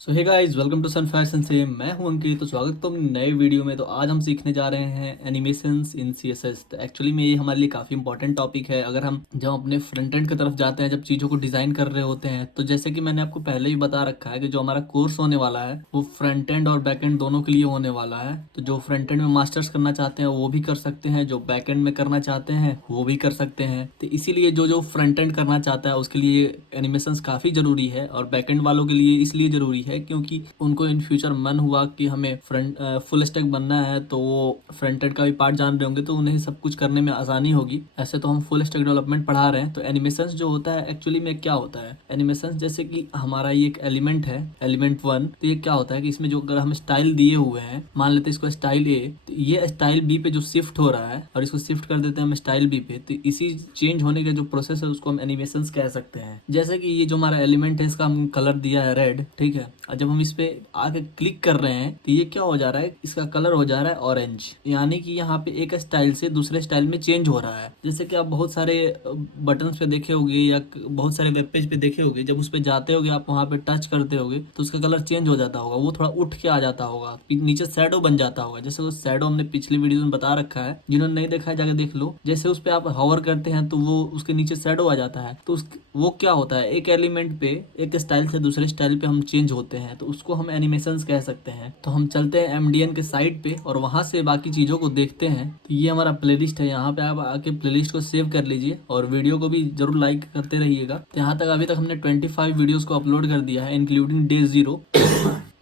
So hey guys, welcome to Sun Fashion से मैं हूं अंकित। तो स्वागत है अपनी नए वीडियो में। तो आज हम सीखने जा रहे हैं एनिमेशंस इन सीएसएस। तो एक्चुअली में ये हमारे लिए काफ़ी इंपॉर्टेंट टॉपिक है। अगर हम जब अपने फ्रंट एंड की तरफ जाते हैं, जब चीज़ों को डिज़ाइन कर रहे होते हैं, तो जैसे कि मैंने आपको पहले ही बता रखा है कि जो हमारा कोर्स होने वाला है वो फ्रंट एंड और बैक एंड दोनों के लिए होने वाला है। तो जो फ्रंट एंड में मास्टर्स करना चाहते हैं वो भी कर सकते हैं, जो बैक एंड में करना चाहते हैं वो भी कर सकते हैं। तो इसीलिए जो जो फ्रंट एंड करना चाहता है उसके लिए एनिमेशंस काफ़ी ज़रूरी है, और बैक एंड वालों के लिए इसलिए ज़रूरी है क्योंकि उनको इन फ्यूचर मन हुआ कि हमें फ्रंट फुल स्टैक बनना है, तो वो फ्रंट एंड का भी पार्ट जान रहे होंगे तो उन्हें सब कुछ करने में आसानी होगी। ऐसे तो हम फुल स्टैक डेवलपमेंट पढ़ा रहे हैं। तो एनिमेशंस जो होता है एक्चुअली में क्या होता है, एनिमेशंस जैसे कि हमारा ये एक एलिमेंट है, एलिमेंट वन। तो ये क्या होता है कि इसमें जो अगर हम स्टाइल दिए हुए हैं, मान लेते हैं इसको स्टाइल ए, तो ये स्टाइल बी पे जो शिफ्ट हो रहा है और इसको शिफ्ट कर देते हैं हम स्टाइल बी पे, तो इसी चेंज होने का जो प्रोसेस है उसको हम एनिमेशंस कह सकते हैं। जैसे कि ये जो हमारा एलिमेंट है इसका हम कलर दिया है रेड, ठीक है, और जब हम इस पे आके क्लिक कर रहे हैं तो ये क्या हो जा रहा है, इसका कलर हो जा रहा है ऑरेंज। यानी कि यहाँ पे एक स्टाइल से दूसरे स्टाइल में चेंज हो रहा है। जैसे कि आप बहुत सारे बटन्स पे देखे होंगे या बहुत सारे वेब पेज पे देखे होंगे, जब उस पे जाते होगे आप वहाँ पे टच करते होगे तो उसका कलर चेंज हो जाता होगा, वो थोड़ा उठ के आ जाता होगा, नीचे शैडो बन जाता होगा। जैसे वो शैडो हमने पिछली वीडियो में बता रखा है, जिन्होंने नहीं देखा है जाके देख लो। जैसे उस पे आप हॉवर करते हैं तो वो उसके नीचे शैडो आ जाता है। तो वो क्या होता है, एक एलिमेंट पे एक स्टाइल से दूसरे स्टाइल पे हम चेंज होते हैं, तो उसको हम एनिमेशंस कह सकते हैं। तो हम चलते हैं एमडीएन के साइट पे और वहां से बाकी चीज़ों को देखते हैं। तो ये हमारा प्लेलिस्ट है, यहाँ पे आप आके प्लेलिस्ट को सेव कर लीजिए और वीडियो को भी जरूर लाइक करते रहिएगा। तो यहाँ तक अभी तक हमने 25 वीडियोस को अपलोड कर दिया है, इंक्लूडिंग डे 0।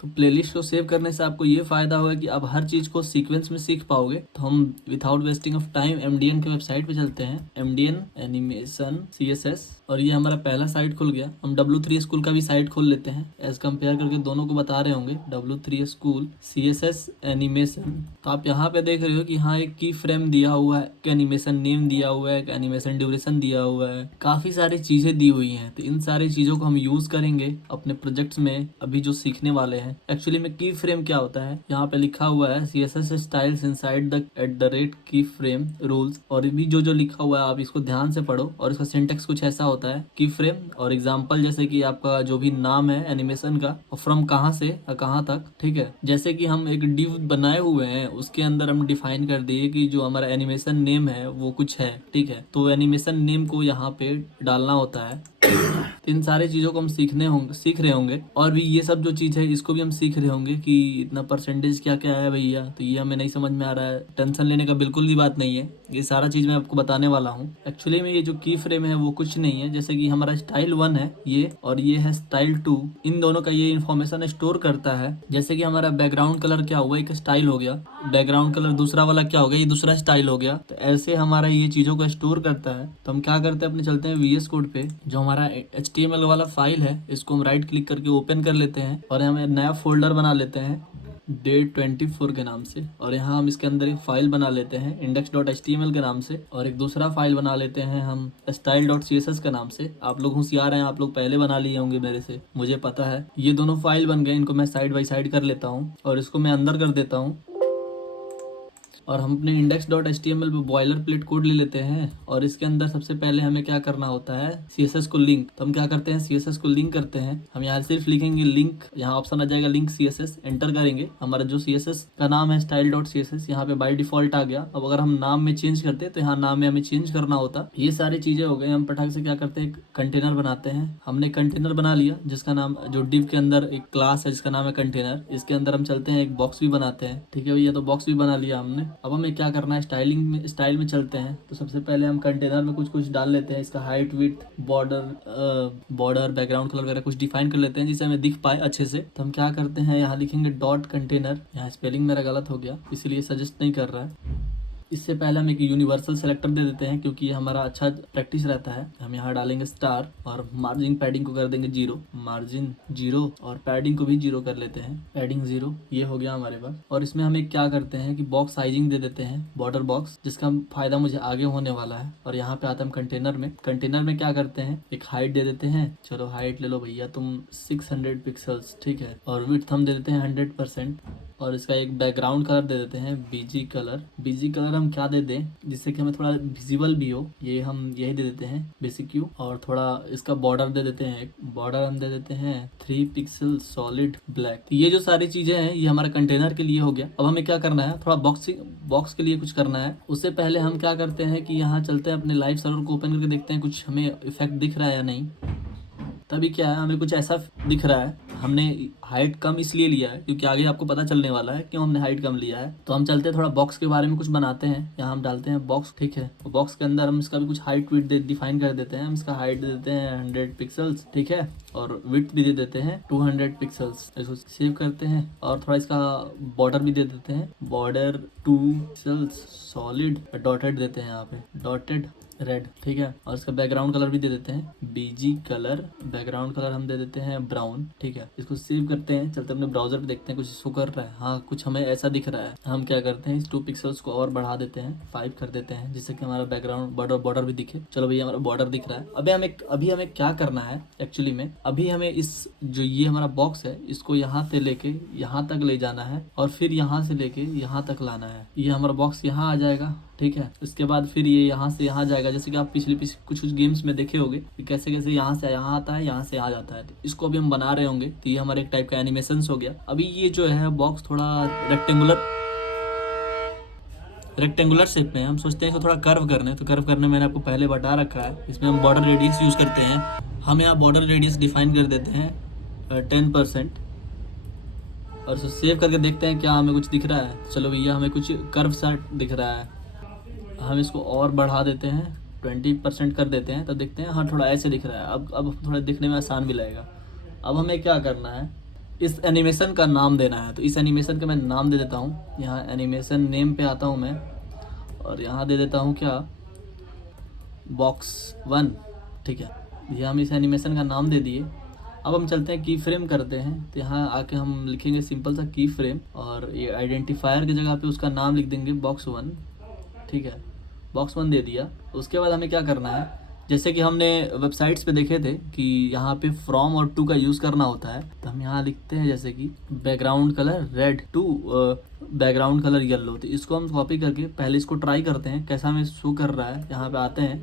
तो प्लेलिस्ट को सेव करने से आपको ये फायदा होगा कि आप हर चीज को सीक्वेंस में सीख पाओगे। तो हम विदाउट वेस्टिंग ऑफ टाइम एमडीएन के वेबसाइट पे चलते हैं, एमडीएन एनिमेशन सीएसएस, और ये हमारा पहला साइट खुल गया। हम W3 स्कूल का भी साइट खोल लेते हैं, एज कंपेयर करके दोनों को बता रहे होंगे, W3 स्कूल सीएसएस एनिमेशन। तो आप यहाँ पे देख रहे हो कि यहाँ एक की फ्रेम दिया हुआ है, एक एनिमेशन नेम दिया हुआ है, एक एनिमेशन ड्यूरेशन दिया हुआ है, काफी सारी चीजें दी हुई हैं। तो इन सारी चीजों को हम यूज करेंगे अपने प्रोजेक्ट्स में अभी जो सीखने वाले हैं। एक्चुअली में की फ्रेम क्या होता है, यहाँ पे लिखा हुआ है CSS स्टाइल्स इनसाइड द @ की फ्रेम रूल्स, और भी जो जो लिखा हुआ है आप इसको ध्यान से पढ़ो। और इसका सिंटेक्स कुछ ऐसा होता है, की फ्रेम और एग्जाम्पल, जैसे कि आपका जो भी नाम है एनिमेशन का, और फ्रॉम कहाँ से और कहाँ तक, ठीक है। जैसे कि हम एक डिव बनाए हुए हैं, उसके अंदर हम डिफाइन कर दिए कि जो हमारा एनिमेशन नेम है वो कुछ है, ठीक है। तो एनिमेशन नेम को यहाँ पे डालना होता है। तो इन सारी चीज़ों को हम सीख रहे होंगे, और भी ये सब जो चीज़ है इसको भी हम सीख रहे होंगे कि इतना परसेंटेज क्या क्या है भैया। तो ये हमें नहीं समझ में आ रहा है, टेंशन लेने का बिल्कुल भी बात नहीं है, ये सारा चीज़ मैं आपको बताने वाला हूँ। एक्चुअली में ये जो की फ्रेम है वो कुछ नहीं है, जैसे कि हमारा स्टाइल 1 है ये, और ये है स्टाइल 2, इन दोनों का ये इन्फॉर्मेशन स्टोर करता है। जैसे कि हमारा बैकग्राउंड कलर क्या हुआ, एक स्टाइल हो गया, बैकग्राउंड कलर दूसरा वाला क्या हो गया, ये दूसरा स्टाइल हो गया। तो ऐसे हमारा ये चीज़ों को स्टोर करता है। तो हम क्या करते हैं, अपने चलते हैं VS कोड पे, जो हमारा HTML वाला फाइल है इसको हम राइट क्लिक करके ओपन कर लेते हैं, और हम एक नया फोल्डर बना लेते हैं डेट 24 के नाम से, और यहाँ हम इसके अंदर एक फाइल बना लेते हैं index.html के नाम से, और एक दूसरा फाइल बना लेते हैं हम style.css के नाम से। आप लोग होशियार हैं, आप लोग पहले बना लिए होंगे मेरे से, मुझे पता है। ये दोनों फाइल बन गए, इनको मैं साइड बाई साइड कर लेता हूँ और इसको मैं अंदर कर देता हूँ। और हम अपने index.html पे बॉयलर प्लेट कोड ले लेते हैं, और इसके अंदर सबसे पहले हमें क्या करना होता है, CSS को लिंक। तो हम क्या करते हैं, CSS को लिंक करते हैं। हम यहाँ सिर्फ लिखेंगे लिंक, यहाँ ऑप्शन आ जाएगा लिंक CSS, एंटर करेंगे। हमारा जो CSS का नाम है style.css, यहाँ पे बाय डिफॉल्ट आ गया। अब अगर हम नाम में चेंज करते हैं तो यहाँ नाम में हमें चेंज करना होता। ये सारी चीजें हो गई। हम पटाख से क्या करते हैं, कंटेनर बनाते हैं। हमने कंटेनर बना लिया जिसका नाम, जो डिव के अंदर एक क्लास है जिसका नाम है कंटेनर, इसके अंदर हम चलते हैं एक बॉक्स भी बनाते हैं, ठीक है भैया। तो बॉक्स भी बना लिया हमने। अब हमें क्या करना है, स्टाइल में चलते हैं। तो सबसे पहले हम कंटेनर में कुछ कुछ डाल लेते हैं, इसका height, width, border, background colour वगैरह कुछ डिफाइन कर लेते हैं जिससे हमें दिख पाए अच्छे से। तो हम क्या करते हैं, यहाँ लिखेंगे डॉट कंटेनर। यहाँ स्पेलिंग मेरा गलत हो गया इसलिए सजेस्ट नहीं कर रहा है। इससे पहले हम एक यूनिवर्सल सेलेक्टर दे देते हैं क्योंकि ये हमारा अच्छा प्रैक्टिस रहता है। हम यहाँ डालेंगे स्टार, और मार्जिन पैडिंग को कर देंगे 0, मार्जिन 0, और पैडिंग को भी 0 कर लेते हैं, पैडिंग 0। ये हो गया हमारे पास। और इसमें हम एक क्या करते हैं कि बॉक्स साइजिंग दे देते हैं, बॉर्डर बॉक्स, जिसका फायदा मुझे आगे होने वाला है। और यहाँ पे आता है हम कंटेनर में। कंटेनर में क्या करते हैं, एक हाइट दे देते हैं। चलो हाइट ले लो भैया तुम 600 पिक्सल्स, ठीक है। और विड्थ हम दे देते हैं 100%। और इसका एक बैकग्राउंड कलर दे देते हैं बीजी कलर। बीजी कलर हम क्या दे दें जिससे कि हमें थोड़ा विजिबल भी हो, ये हम यही दे देते हैं बेसिक क्यू, और थोड़ा इसका बॉर्डर दे देते हैं, बॉर्डर हम दे देते हैं 3 पिक्सल सॉलिड ब्लैक। ये जो सारी चीजें हैं ये हमारे कंटेनर के लिए हो गया। अब हमें क्या करना है, थोड़ा बॉक्स के लिए कुछ करना है। उससे पहले हम क्या करते हैं कि यहाँ चलते हैं अपने लाइव सर्वर को ओपन करके देखते हैं कुछ हमें इफेक्ट दिख रहा है या नहीं। तभी क्या है, हमें कुछ ऐसा दिख रहा है। हमने हाइट कम इसलिए लिया है क्योंकि आगे आपको पता चलने वाला है क्यों हमने हाइट कम लिया है। तो हम चलते हैं थोड़ा बॉक्स के बारे में कुछ बनाते हैं। यहाँ हम डालते हैं बॉक्स, ठीक है। तो बॉक्स के अंदर हम इसका भी कुछ हाइट विड्थ डिफाइन कर देते हैं। हम इसका हाइट दे देते हैं 100 पिक्सल्स, ठीक है, और विड्थ भी दे देते हैं 200 पिक्सल्स। इसको सेव करते हैं और थोड़ा इसका बॉर्डर भी दे देते हैं, बॉर्डर 2 पिक्सल्स सॉलिड डॉटेड देते हैं, यहाँ पे डॉटेड रेड, ठीक है। और इसका बैकग्राउंड कलर भी दे देते हैं बीजी कलर, बैकग्राउंड कलर हम दे देते हैं ब्राउन, ठीक है। इसको सेव करते हैं, चलते अपने ब्राउजर पे देखते हैं कुछ शो कर रहा है। हाँ, कुछ हमें ऐसा दिख रहा है। हम क्या करते हैं, इस 2 पिक्सल्स को और बढ़ा देते हैं, 5 कर देते हैं, जिससे कि हमारा बैकग्राउंड बॉर्डर भी दिखे। चलो भैया, हमारा बॉर्डर दिख रहा है। अभी हमें क्या करना है एक्चुअली में, अभी हमें इस जो ये हमारा बॉक्स है इसको यहाँ से लेके यहाँ तक ले जाना है और फिर यहाँ से लेके यहाँ तक लाना है। ये हमारा बॉक्स यहाँ आ जाएगा, ठीक है। इसके बाद फिर ये यहाँ से यहाँ जाएगा, जैसे कि आप पिछले कुछ गेम्स में देखे होंगे कि कैसे कैसे यहाँ से यहाँ आता है, यहाँ से आ जाता है। इसको अभी हम बना रहे होंगे, तो ये हमारे एक टाइप का एनिमेशन हो गया। अभी ये जो है बॉक्स थोड़ा रेक्टेंगुलर शेप में, हम सोचते हैं इसको थोड़ा कर्व करने। तो कर्व करने मैंने आपको पहले बता रखा है। इसमें हम बॉर्डर रेडियस यूज़ करते हैं। हम यहाँ बॉर्डर रेडियस डिफाइन कर देते हैं 10% और इसको सेव करके देखते हैं क्या हमें कुछ दिख रहा है। चलो भैया, हमें कुछ कर्व सा दिख रहा है। हम इसको और बढ़ा देते हैं, 20% कर देते हैं, तो देखते हैं हाँ थोड़ा ऐसे दिख रहा है। अब थोड़ा दिखने में आसान भी लगेगा। अब हमें क्या करना है, इस एनिमेशन का नाम देना है। तो इस एनिमेशन का मैं नाम दे देता हूँ। यहाँ एनिमेशन नेम पे आता हूँ मैं और यहाँ दे देता हूँ क्या, बॉक्स 1, ठीक है। ये हम इस एनिमेशन का नाम दे दिए। अब हम चलते हैं की फ्रेम करते हैं। तो यहाँ आके हम लिखेंगे सिंपल सा की फ्रेम और ये आइडेंटिफायर की जगह पे उसका नाम लिख देंगे बॉक्स 1, ठीक है। बॉक्स 1 दे दिया। उसके बाद हमें क्या करना है, जैसे कि हमने वेबसाइट्स पे देखे थे कि यहाँ पे फ्रॉम और टू का यूज़ करना होता है। तो हम यहाँ लिखते हैं जैसे कि background colour red to background colour yellow. तो इसको हम कॉपी करके पहले इसको ट्राई करते हैं कैसा हमें शो कर रहा है। यहाँ पे आते हैं,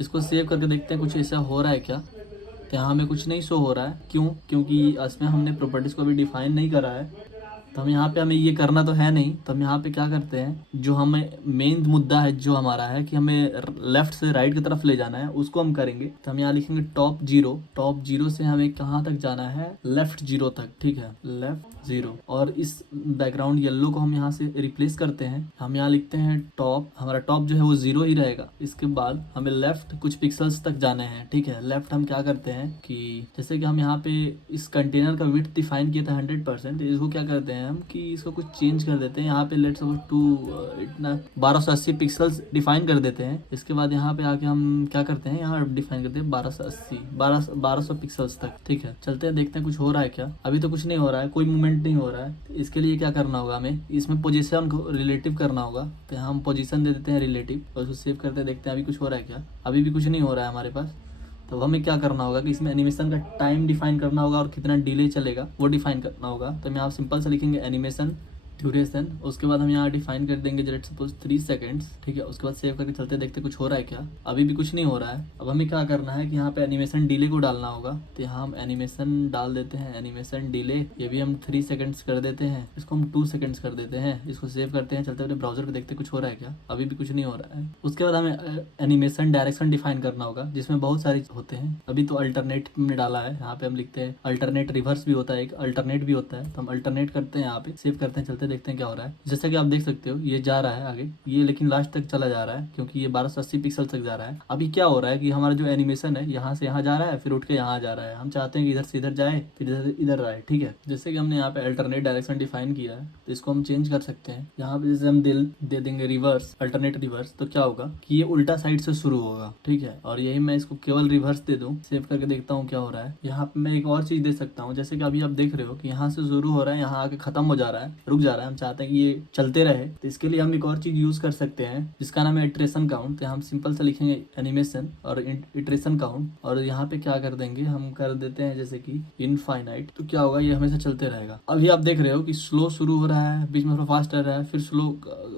इसको सेव करके देखते हैं कुछ ऐसा हो रहा है क्या। तो यहाँ हमें कुछ नहीं शो हो रहा है, क्यों? क्योंकि इसमें हमने प्रॉपर्टीज़ को अभी डिफाइन नहीं करा है। तो हम यहाँ पे हमें ये करना तो है नहीं। तो हम यहाँ पे क्या करते हैं, जो हमें मेन मुद्दा है जो हमारा है कि हमें लेफ्ट से राइट की तरफ ले जाना है, उसको हम करेंगे। तो हम यहाँ लिखेंगे टॉप जीरो से हमें कहाँ तक जाना है, लेफ्ट 0 तक, ठीक है, लेफ्ट 0। और इस बैकग्राउंड येलो को हम यहाँ से रिप्लेस करते हैं। हम यहाँ लिखते हैं टॉप, हमारा टॉप जो है वो 0 ही रहेगा। इसके बाद हमें लेफ्ट कुछ पिक्सल्स तक जाने हैं, ठीक है। लेफ्ट हम क्या करते हैं कि जैसे कि हम यहाँ पे इस कंटेनर का विड्थ डिफाइन किया था 100%, इसको क्या करते हैं हम कि इसको कुछ चेंज कर देते हैं। यहाँ पे लेट्स सपोज टू इतना 1280 पिक्सल्स डिफाइन कर देते हैं। इसके बाद यहाँ पे आके हम क्या करते हैं, यहाँ डिफाइन करते हैं 1200 पिक्सल्स तक, ठीक है। चलते हैं देखते हैं कुछ हो रहा है क्या। अभी तो कुछ नहीं हो रहा है, कोई मूवमेंट नहीं हो रहा है। इसके लिए क्या करना होगा, हमें इसमें पोजीशन को रिलेटिव करना होगा। तो हम पोजीशन दे देते हैं रिलेटिव और उसको सेव करते हैं, देखते हैं अभी कुछ हो रहा है क्या। अभी भी कुछ नहीं हो रहा है हमारे पास। तो हमें क्या करना होगा कि इसमें एनिमेशन का टाइम डिफाइन करना होगा और कितना डिले चलेगा वो डिफाइन करना होगा। तो हम यहाँ सिंपल से लिखेंगे एनिमेशन ड्यूरेशन। उसके बाद हम यहाँ डिफाइन कर देंगे लेट्स सपोज 3 सेकंड्स, ठीक है। उसके बाद सेव करके चलते देखते कुछ हो रहा है क्या। अभी भी कुछ नहीं हो रहा है। अब हमें क्या करना है कि यहाँ पे एनिमेशन डिले को डालना होगा। तो यहाँ हम एनिमेशन डाल देते हैं, एनिमेशन डिले, ये भी हम 3 सेकंड्स कर देते हैं। इसको हम 2 सेकंड्स कर देते हैं। इसको सेव करते हैं, चलते अपने ब्राउजर पे देखते कुछ हो रहा है क्या। अभी भी कुछ नहीं हो रहा है। उसके बाद हमें एनिमेशन डायरेक्शन डिफाइन करना होगा, जिसमें बहुत सारे होते हैं। अभी तो अल्टरनेट में डाला है। यहाँ पे हम लिखते हैं अल्टरनेट रिवर्स भी होता है, एक अल्टरनेट भी होता है। तो हम अल्टरनेट करते हैं, यहाँ पे सेव करते हैं, चलते देखते हैं क्या हो रहा है। जैसा कि आप देख सकते हो ये जा रहा है आगे, ये लेकिन लास्ट तक चला जा रहा है क्योंकि ये 1280 पिक्सल तक जा रहा है। अभी क्या हो रहा है कि हमारा जो एनिमेशन है यहाँ से यहाँ जा रहा है, फिर उठ के यहाँ जा रहा है। हम चाहते हैं कि इधर से इधर जाए, फिर इधर से इधर आए, ठीक है। जैसे कि हमने यहाँ पे अल्टरनेट डायरेक्शन डिफाइन किया है, तो इसको हम चेंज कर सकते हैं। यहाँ पे जैसे हम दिल दे देंगे रिवर्स, अल्टरनेट रिवर्स, तो क्या होगा कि ये उल्टा साइड से शुरू होगा, ठीक है। और यही मैं इसको केवल रिवर्स दे दूँ, सेव करके देखता हूँ क्या हो रहा है। यहाँ पे मैं एक और चीज दे सकता हूँ, जैसे कि अभी आप देख रहे हो कि यहाँ से शुरू हो रहा है, यहाँ आके खत्म हो जा रहा है, रुक जा रहा है, हम चाहते हैं कि ये चलते रहे, तो इसके लिए हम एक और चीज यूज कर सकते हैं जिसका नाम है इटरेशन काउंट। तो हम सिंपल से लिखेंगे एनिमेशन और इटरेशन काउंट, और यहाँ पे क्या कर देंगे, हम कर देते हैं जैसे कि इनफाइनाइट। तो क्या होगा, ये हमेशा चलते रहेगा। अभी आप देख रहे हो कि स्लो शुरू हो रहा है, बीच में थोड़ा फास्ट रह रहा है, फिर स्लो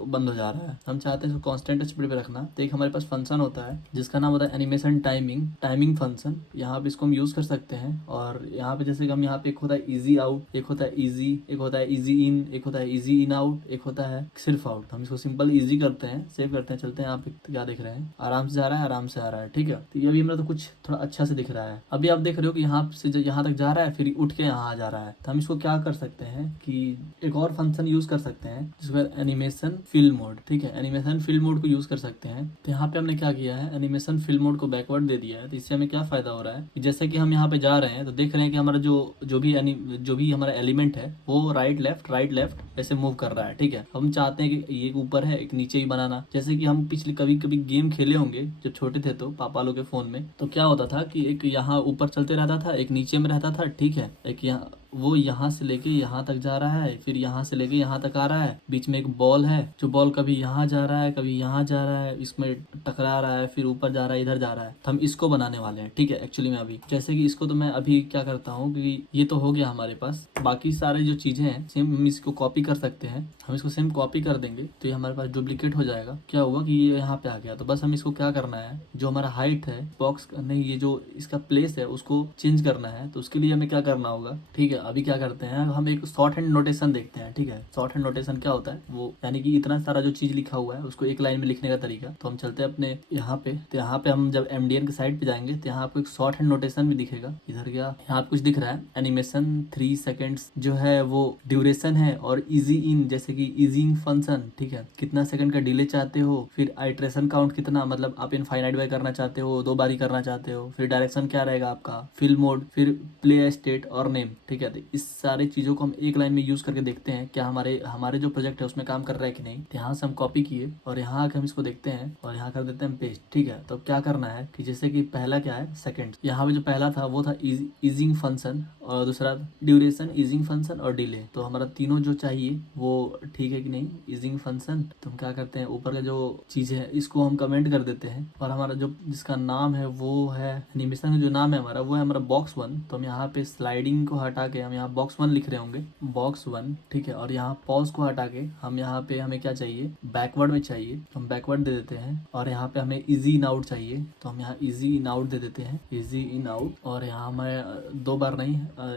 बंद हो जा रहा है। हम चाहते हैं इसको कांस्टेंट स्पीड पे रखना। तो एक हमारे पास फंक्शन होता है जिसका नाम होता है एनिमेशन टाइमिंग फंक्शन। यहाँ पे इसको हम यूज कर सकते हैं। और यहाँ पे जैसे कि हम यहाँ पे एक होता है इजी आउट, एक होता है इजी, एक होता है इजी इन, एक होता है इजी इन आउट, एक होता है सिर्फ आउट। हम इसको सिंपल इजी करते हैं, सेव करते हैं, चलते हैं। यहाँ पे क्या देख रहे हैं, आराम से जा रहा है, आराम से आ रहा है, ठीक है। तो ये भी हमारा तो कुछ थोड़ा अच्छा से दिख रहा है। अभी आप देख रहे हो कि यहाँ से यहाँ तक जा रहा है, फिर उठ के यहाँ आ जा रहा है। तो हम इसको क्या कर सकते हैं कि एक और फंक्शन यूज कर सकते हैं जिसमें एनिमेशन फिल मोड, ठीक है, एनिमेशन फिल मोड को यूज कर सकते हैं। तो यहाँ पे हमने क्या किया है, एनिमेशन फिल मोड को बैकवर्ड दे दिया है। तो इससे हमें क्या फायदा हो रहा है कि जैसे कि हम यहाँ पे जा रहे हैं तो देख रहे हैं कि हमारा जो भी हमारा एलिमेंट है वो राइट लेफ्ट ऐसे मूव कर रहा है, ठीक है। हम चाहते हैं कि एक ऊपर है एक नीचे ही बनाना। जैसे कि हम पिछले कभी गेम खेले होंगे जब छोटे थे तो पापा लोग के फोन में, तो क्या होता था कि एक यहाँ ऊपर चलते रहता था, एक नीचे में रहता था, ठीक है। एक यहाँ वो यहाँ से लेके यहाँ तक जा रहा है, फिर यहाँ से लेके यहाँ तक आ रहा है। बीच में एक बॉल है, जो बॉल कभी यहाँ जा रहा है कभी यहाँ जा रहा है, इसमें टकरा रहा है, फिर ऊपर जा रहा है, इधर जा रहा है। तो हम इसको बनाने वाले हैं, ठीक है। एक्चुअली में अभी जैसे कि इसको तो मैं अभी क्या करता हूँ कि ये तो हो गया हमारे पास, बाकी सारे जो चीजें हैं सेम हम इसको कॉपी कर सकते हैं। हम इसको सेम कॉपी कर देंगे तो ये हमारे पास डुप्लीकेट हो जाएगा। क्या हुआ कि ये यहाँ पे आ गया। तो बस हम इसको क्या करना है, जो हमारा हाइट है बॉक्स नहीं, ये जो इसका प्लेस है उसको चेंज करना है। तो उसके लिए हमें क्या करना होगा, ठीक है। अभी क्या करते हैं, हम एक शॉर्ट हैंड नोटेशन देखते हैं, ठीक है। शॉर्ट हैंड नोटेशन क्या होता है, वो यानी कि इतना सारा जो चीज लिखा हुआ है उसको एक लाइन में लिखने का तरीका। तो हम चलते हैं अपने यहाँ पे, तो यहाँ पे हम जब एमडीएन के साइड पे जाएंगे तो यहाँ आपको एक शॉर्ट हैंड नोटेशन भी दिखेगा। इधर गया, यहाँ पे कुछ दिख रहा है, एनिमेशन 3 सेकेंड्स जो है वो ड्यूरेशन है, और इजी इन जैसे कि इजिंग फंक्शन, ठीक है, कितना सेकंड का डिले चाहते हो, फिर आइट्रेशन काउंट कितना, मतलब आप इनफाइनाइट बाय करना चाहते हो, 2 बारी करना चाहते हो, फिर डायरेक्शन क्या रहेगा आपका, फिल मोड, फिर प्ले स्टेट और नेम, ठीक है। तो इस सारे चीजों को हम एक लाइन में यूज करके देखते हैं क्या हमारे जो प्रोजेक्ट है उसमें काम कर रहा है कि नहीं। तो यहाँ से हम कॉपी किए और यहाँ आके हम इसको देखते हैं और यहाँ कर देते हैं पेस्ट, ठीक है। तो क्या करना है कि जैसे कि पहला क्या है, सेकंड, यहाँ पे जो पहला था वो था इजिंग फंक्शन, और दूसरा ड्यूरेशन, इजिंग फंक्शन और डिले। तो हमारा तीनों जो चाहिए वो ठीक है कि नहीं, इजिंग फंक्शन। तो हम क्या करते हैं, ऊपर का जो चीज है इसको हम कमेंट कर देते हैं, और हमारा जो जिसका नाम है वो है एनिमेशन का जो नाम है हमारा वो है हमारा बॉक्स 1। तो हम यहाँ पे स्लाइडिंग को हटा के हम यहाँ बॉक्स 1 लिख रहे होंगे, बॉक्स 1, ठीक है। और यहाँ पॉज को हटा के हम यहाँ पे हमें क्या चाहिए, बैकवर्ड में चाहिए, हम बैकवर्ड दे देते हैं। और यहाँ पे हमें इजी इन आउट चाहिए, तो हम यहाँ इजी इन आउट दे देते हैं, इजी इन आउट। और यहाँ हमें 2 बार नहीं,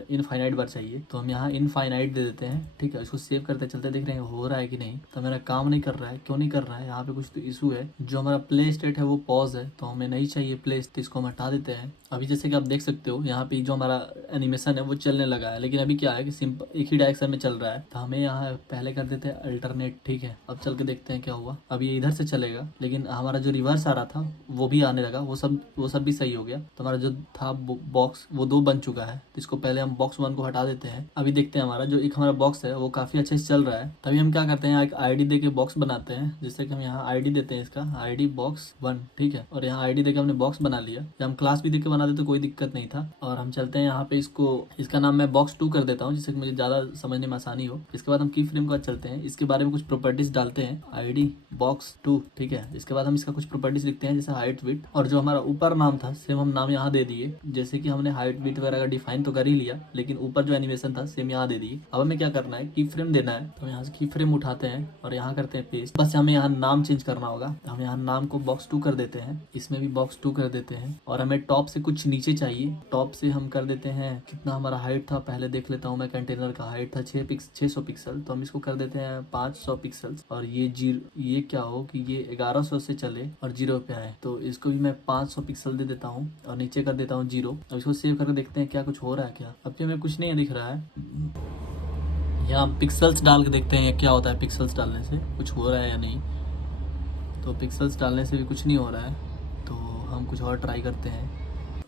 इनफाइनाइट बार चाहिए, तो हम यहाँ इनफाइनाइट दे देते हैं, ठीक है। इसको सेव करते चलते देख रहे हैं हो रहा है कि नहीं। तो मेरा काम नहीं कर रहा है, क्यों नहीं कर रहा है, यहाँ पे कुछ तो इशू है। जो हमारा प्ले स्टेट है वो पॉज है, तो हमें नहीं चाहिए प्ले स्टेट, इसको हम हटा देते हैं। अभी जैसे कि आप देख सकते हो यहाँ पे जो हमारा एनिमेशन है वो चलने लगा है, लेकिन अभी क्या है कि सिंपल एक ही डायरेक्शन में चल रहा है। तो हमें यहाँ पहले कर देते हैं अल्टरनेट, ठीक है। अब चल के देखते हैं क्या हुआ। अब ये इधर से चलेगा, लेकिन हमारा जो रिवर्स आ रहा था वो भी आने लगा, वो सब भी सही हो गया। तो हमारा जो था बॉक्स वो 2 बन चुका है। तो इसको पहले हम बॉक्स 1 को हटा देते हैं। अभी देखते हैं हमारा जो एक हमारा बॉक्स है वो काफी अच्छे से चल रहा है। तभी हम क्या करते हैं, एक आईडी दे के बॉक्स बनाते हैं। जैसे कि हम यहाँ आईडी देते हैं, इसका आईडी बॉक्स 1, ठीक है। और यहाँ आईडी देके हमने बॉक्स बना लिया, या हम क्लास भी देके बना देते तो कोई दिक्कत नहीं था। और हम चलते हैं यहाँ पे, इसका नाम मैं बॉक्स 2 कर देता हूँ जिससे मुझे ज्यादा समझने में आसानी हो। इसके बाद हम की फ्रेम को चलते हैं, इसके बारे में कुछ प्रॉपर्टीज डालते हैं, आईडी बॉक्स 2, ठीक है। इसके बाद हम इसका कुछ प्रॉपर्टीज लिखते हैं जैसे हाइट विड्थ, और जो हमारा ऊपर नाम था सेम हम नाम यहाँ दे दिए। जैसे कि हमने हाइट विड्थ वगैरह का डिफाइन तो कर ही लिया, लेकिन ऊपर जो एनिमेशन था सेम यहाँ दे दिए। अब हमें क्या करना है, की फ्रेम देना है। तो यहाँ से की फ्रेम उठाते हैं और यहाँ करते हैं पेस्ट। बस हमें यहाँ नाम चेंज करना होगा, तो हम यहाँ नाम को बॉक्स 2 कर देते हैं, इसमें भी बॉक्स 2 कर देते हैं। और हमें टॉप से कुछ नीचे चाहिए, टॉप से हम कर देते हैं, कितना हमारा हाइट था पहले देख लेता हूँ मैं। कंटेनर का हाइट था 600 पिक्सल, तो हम इसको कर देते हैं 500 पिक्सल। और ये क्या हो कि ये 1100 से चले और 0 पे आए, तो इसको भी मैं 500 पिक्सल दे देता हूँ और नीचे कर देता हूँ 0। अब इसको सेव करके देखते हैं क्या कुछ हो रहा है क्या। अब हमें कुछ नहीं दिख रहा है, यहाँ पिक्सल्स डाल के देखते हैं क्या होता है, पिक्सल्स डालने से कुछ हो रहा है या नहीं। तो पिक्सल्स डालने से भी कुछ नहीं हो रहा है, तो हम कुछ और ट्राई करते हैं।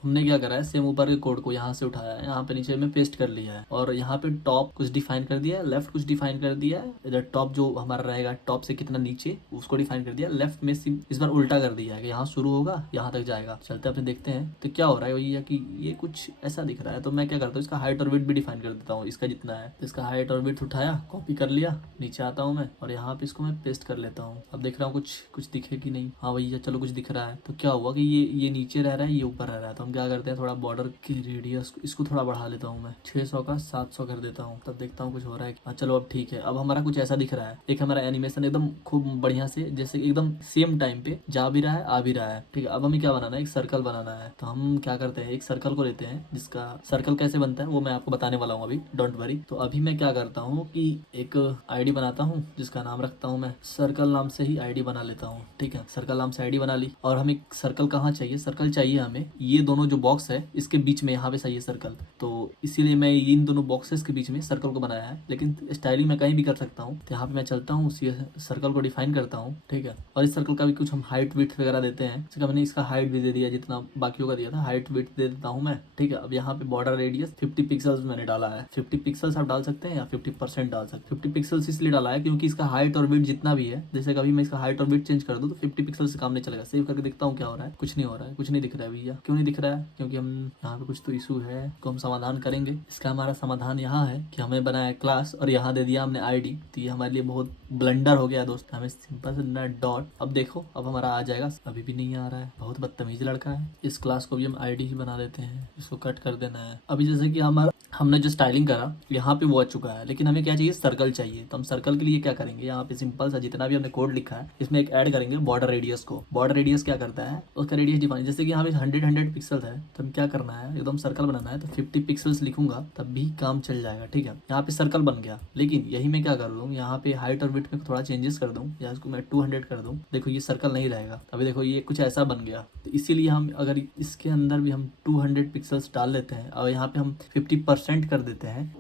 हमने क्या करा है, सेम ऊपर के कोड को यहाँ से उठाया है, यहाँ पे नीचे में पेस्ट कर लिया है और यहाँ पे टॉप कुछ डिफाइन कर दिया है, लेफ्ट कुछ डिफाइन कर दिया है, इधर टॉप जो हमारा रहेगा टॉप से कितना नीचे उसको डिफाइन कर दिया, लेफ्ट में इस बार उल्टा कर दिया है कि यहाँ शुरू होगा यहाँ तक जाएगा। चलते अपने देखते हैं तो क्या हो रहा है भैया कि ये कुछ ऐसा दिख रहा है। तो मैं क्या करता हूँ, इसका हाइट और विड्थ भी डिफाइन कर देता हूँ, इसका जितना है। तो इसका हाइट और विड्थ उठाया, कॉपी कर लिया, नीचे आता हूँ मैं और यहाँ पे इसको मैं पेस्ट कर लेता हूँ। अब देख रहा हूँ कुछ दिखे कि नहीं। हाँ भैया चलो कुछ दिख रहा है। तो क्या हुआ कि ये नीचे रह रहा है, ये ऊपर रह रहा है। तो हम क्या करते हैं, थोड़ा बॉर्डर की रेडियस इसको थोड़ा बढ़ा लेता हूँ मैं, 600 का 700 कर देता हूँ। तब देखता हूँ कुछ हो रहा है। हाँ चलो अब ठीक है। अब हमारा कुछ ऐसा दिख रहा है, एक हमारा एनिमेशन एकदम खूब बढ़िया से, जैसे एकदम सेम टाइम पे जा भी रहा है आ भी रहा है। ठीक है, अब हमें क्या बनाना है, एक सर्कल बनाना है। तो हम क्या करते हैं, एक सर्कल को लेते हैं, जिसका सर्कल कैसे बनता है वो मैं आपको बताने वाला हूँ अभी, डोंट वरी। तो अभी मैं क्या करता हूँ कि एक आईडी बनाता हूँ जिसका नाम रखता हूँ मैं सर्कल, नाम से ही आईडी बना लेता हूँ। ठीक है, सर्कल नाम से आईडी बना ली। और हमें सर्कल कहाँ चाहिए, सर्कल चाहिए हमें ये दोनों जो बॉक्स है इसके बीच में, यहाँ पे चाहिए सर्कल। तो इसीलिए मैं इन दोनों बॉक्सेस के बीच में सर्कल को बनाया है, लेकिन स्टाइलिंग मैं कहीं भी कर सकता हूँ। तो यहाँ पे मैं चलता हूँ, उसी सर्कल को डिफाइन करता हूँ। ठीक है, और इस सर्कल का भी कुछ हम हाइट विड्थ वगैरह देते हैं। जैसे मैंने इसका हाइट भी दे दिया जितना बाकियों का दिया था, हाइट विड्थ दे देता हूँ मैं। ठीक है, अब यहाँ पे बॉर्डर रेडियस 50 पिक्सल्स मैंने डाला है। 50 पिक्सल्स आप डाल सकते हैं या 50% डाल सकते हैं। 50 पिक्सल्स इसलिए डाला है क्योंकि इसका हाइट और विड्थ जितना भी है, जैसे कभी मैं इसका हाइट और विड्थ चेंज कर दूँ तो 50 पिक्सल से काम नहीं चलेगा। सेव करके देखता हूँ क्या हो रहा है, कुछ नहीं हो रहा है, कुछ नहीं दिख रहा है भैया। क्यों नहीं दिख रहा है, क्योंकि हम यहाँ पे कुछ तो इशू है, तो हम समाधान करेंगे इसका। हमारा समाधान यहाँ है कि हमें बनाया क्लास और यहाँ दे दिया हमने आईडी। तो ये हमारे लिए बहुत ब्लंडर हो गया दोस्त, हमें सिंपल से ना डॉट। अब देखो अब हमारा आ जाएगा, अभी भी नहीं आ रहा है, बहुत बदतमीज लड़का है। इस क्लास को भी हम आईडी ही बना देते हैं, इसको कट कर देना है। अभी जैसे कि हमने जो स्टाइलिंग करा यहाँ पे वो आ चुका है, लेकिन हमें क्या चाहिए, सर्कल चाहिए। तो हम सर्कल के लिए क्या करेंगे, यहाँ पे सिंपल सा जितना भी हमने कोड लिखा है इसमें एक ऐड करेंगे बॉर्डर रेडियस को। बॉर्डर रेडियस क्या करता है, उसका रेडियस डिफाइन, जैसे कि यहाँ पे 100 पिक्सल है तो हम क्या करना है, एकदम सर्कल बनाना है। तो 50 पिक्सल्स लिखूंगा तब भी काम चल जाएगा। ठीक है, यहाँ पे सर्कल बन गया, लेकिन यही मैं क्या कर दूँ, यहाँ पे हाइट और विड्थ में थोड़ा चेंजेस कर दूँ, या इसको मैं 200 कर दूँ। देखो ये सर्कल नहीं रहेगा। अभी देखो ये कुछ ऐसा बन गया। तो इसीलिए हम अगर इसके अंदर भी हम 200 पिक्सल्स डाल लेते हैं और यहाँ पे हम 50% कर देते हैं।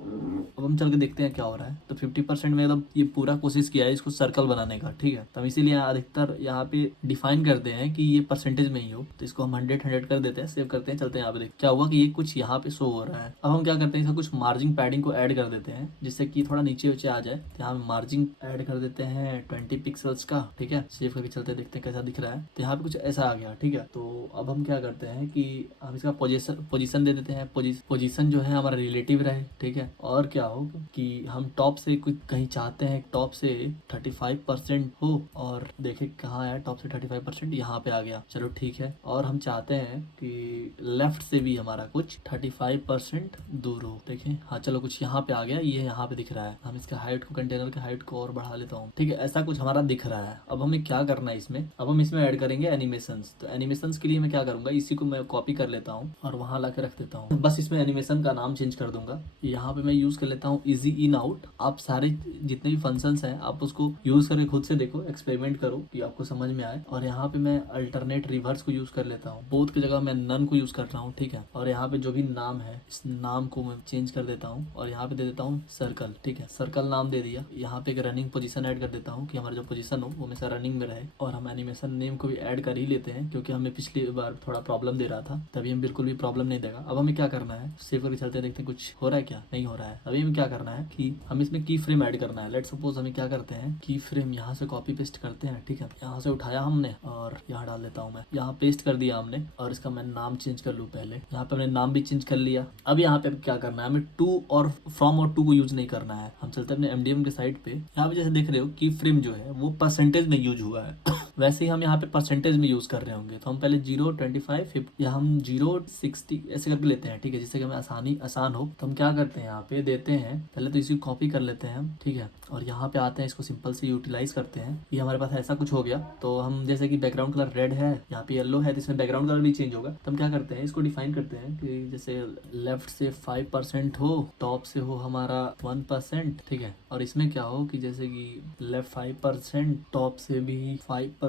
अब हम चल के देखते हैं क्या हो रहा है। तो 50% में एकदम ये पूरा कोशिश किया है इसको सर्कल बनाने का। ठीक है, तो हम इसीलिए अधिकतर यहाँ पे डिफाइन करते हैं कि ये परसेंटेज में ही हो। तो इसको हम 100 कर देते हैं, सेव करते हैं, चलते हैं। यहाँ पे देख क्या हुआ कि ये कुछ यहाँ पे शो हो रहा है। अब हम क्या करते हैं, इसका कुछ मार्जिन पैडिंग को ऐड कर देते हैं जिससे कि थोड़ा नीचे ऊंचे आ जाए। तो यहाँ पे मार्जिन ऐड कर देते हैं 20 पिक्सल्स का। ठीक है, सेव करके चलते देखते हैं कैसा दिख रहा है। तो यहाँ पे कुछ ऐसा आ गया। ठीक है, तो अब हम क्या करते हैं कि हम इसका पोजीशन दे देते हैं। पोजीशन जो है हमारा रिलेटिव रहे। ठीक है, और क्या हो कि हम टॉप से कुछ कहीं चाहते हैं, टॉप से 35% हो, और देखे कहाँ है टॉप से 35%, यहाँ पे आ गया। चलो ठीक है, और हम चाहते हैं कि लेफ्ट से भी हमारा कुछ 35% दूर हो। देखें, हाँ चलो कुछ यहाँ पे आ गया, ये यहाँ पे दिख रहा है। हम इसका हाइट को, कंटेनर के हाइट को और बढ़ा लेता हूँ। ठीक है, ऐसा कुछ हमारा दिख रहा है। अब हमें क्या करना है इसमें, अब हम इसमें ऐड करेंगे एनिमेशंस। तो एनिमेशंस के लिए मैं क्या करूंगा, इसी को मैं कॉपी कर लेता हूँ और वहां ला के रख देता हूँ। बस इसमें एनिमेशन का नाम चेंज कर दूंगा। यहाँ पे मैं यूज कर लेता हूँ इजी इन आउट। आप सारे जितने भी फंक्शंस हैं आप उसको यूज करके खुद से देखो, एक्सपेरिमेंट करो कि आपको समझ में आए। और यहाँ पे मैं अल्टरनेट रिवर्स को यूज कर लेता हूँ, बोथ की जगह मैं नन को यूज कर रहा हूँ। ठीक है, और यहाँ पे जो भी नाम है इस नाम को मैं चेंज कर देता हूँ और यहाँ पे दे देता हूँ सर्कल। ठीक है, सर्कल नाम दे दिया। यहाँ पे एक रनिंग पोजीशन ऐड कर देता हूँ कि हमारा जो पोजीशन हो वो हमेशा रनिंग में रहे। और हम एनिमेशन नेम को भी ऐड कर ही लेते हैं क्योंकि हमें पिछली बार थोड़ा प्रॉब्लम दे रहा था, तभी हम बिल्कुल भी प्रॉब्लम नहीं देगा। अब हमें क्या करना है, सेव करके चलते हैं, देखते हैं कुछ हो रहा है क्या, नहीं हो रहा है। अभी हमें क्या करना है कि हम इसमें की फ्रेम ऐड करना है। लेट्स सपोज हमें क्या करते हैं, की फ्रेम यहाँ से कॉपी पेस्ट करते हैं। ठीक है, यहाँ से उठाया हमने और यहाँ डाल देता हूँ मैं, यहाँ पेस्ट कर दिया हमने। और इसका मैं नाम चेंज कर लूँ पहले, यहाँ पे हमने नाम भी चेंज कर लिया। अब यहाँ पे क्या करना है, हमें टू और फ्रॉम और टू को यूज नहीं करना है। हम चलते हैं अपने एमडीएम के साइड पे। यहाँ पे जैसे देख रहे हो की फ्रेम जो है वो परसेंटेज में यूज हुआ है वैसे ही हम यहाँ पे परसेंटेज में यूज कर रहे होंगे। तो हम पहले 0, 25, 50 या हम 0, 60 ऐसे करके लेते हैं। ठीक है, जिससे कि हमें आसान हो। तो हम क्या करते हैं, यहाँ पे देते हैं, पहले तो इसी कॉपी कर लेते हैं हम। ठीक है, और यहाँ पे आते हैं, इसको सिंपल से यूटिलाइज करते हैं। ये हमारे पास ऐसा कुछ हो गया। तो हम जैसे कि बैकग्राउंड कलर रेड है, यहाँ पे येलो है, तो इसमें बैकग्राउंड कलर भी चेंज होगा। तो हम क्या करते हैं, इसको डिफाइन करते हैं कि जैसे लेफ्ट से 5% हो, टॉप से हो हमारा 1%। ठीक है, और इसमें क्या हो कि जैसे कि लेफ्ट 5%, टॉप से भी 5%।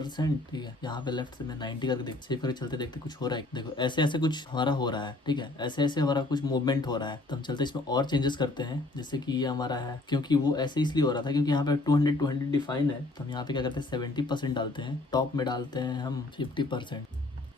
ठीक है, यहाँ पे लेफ्ट से मैं 90 करके देख, सेव करके चलते देखते कुछ हो रहा है। देखो ऐसे ऐसे कुछ हमारा हो रहा है। ठीक है, ऐसे ऐसे हमारा कुछ मूवमेंट हो रहा है। तो हम चलते इसमें और चेंजेस करते हैं, जैसे कि ये हमारा है, क्योंकि वो ऐसे इसलिए हो रहा था क्योंकि यहाँ पे 200 डिफाइन है। तो हम यहाँ पे क्या करते हैं, 70% डालते हैं, टॉप में डालते हैं हम 50%।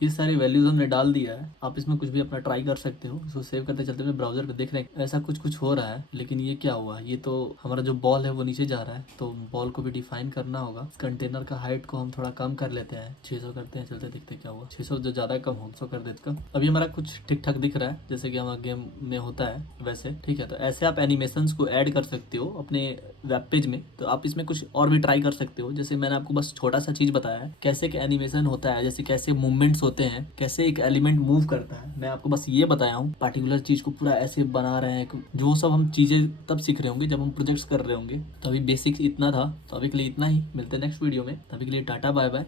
ये सारी वैल्यूज हमने डाल दिया है। आप इसमें कुछ भी अपना ट्राई कर सकते हो। इसको सेव करते चलते हुए ब्राउजर पे देख रहे हैं ऐसा कुछ कुछ हो रहा है, लेकिन ये क्या हुआ, ये तो हमारा जो बॉल है वो नीचे जा रहा है, तो बॉल को भी डिफाइन करना होगा। कंटेनर का हाइट को हम थोड़ा कम कर लेते हैं, 600 करते हैं, चलते देखते क्या हुआ। 600 जो ज्यादा कम हो 100 कर देते का। अभी हमारा कुछ ठीक ठाक दिख रहा है जैसे कि हमारा गेम में होता है वैसे, ठीक है। तो ऐसे आप एनिमेशंस को ऐड कर सकते हो अपने वेब पेज में। तो आप इसमें कुछ और भी ट्राई कर सकते हो, जैसे मैंने आपको बस छोटा सा चीज बताया है कैसे कि एनिमेशन होता है, जैसे कैसे मूवमेंट्स होते हैं, कैसे एक एलिमेंट मूव करता है। मैं आपको बस ये बताया हूँ, पार्टिकुलर चीज को पूरा ऐसे बना रहे हैं, जो सब हम चीजें तब सीख रहे होंगे जब हम प्रोजेक्ट्स कर रहे होंगे। तो अभी बेसिक्स इतना था, तो अभी के लिए इतना ही। मिलते हैं नेक्स्ट वीडियो में, तभी के लिए टाटा बाय बाय।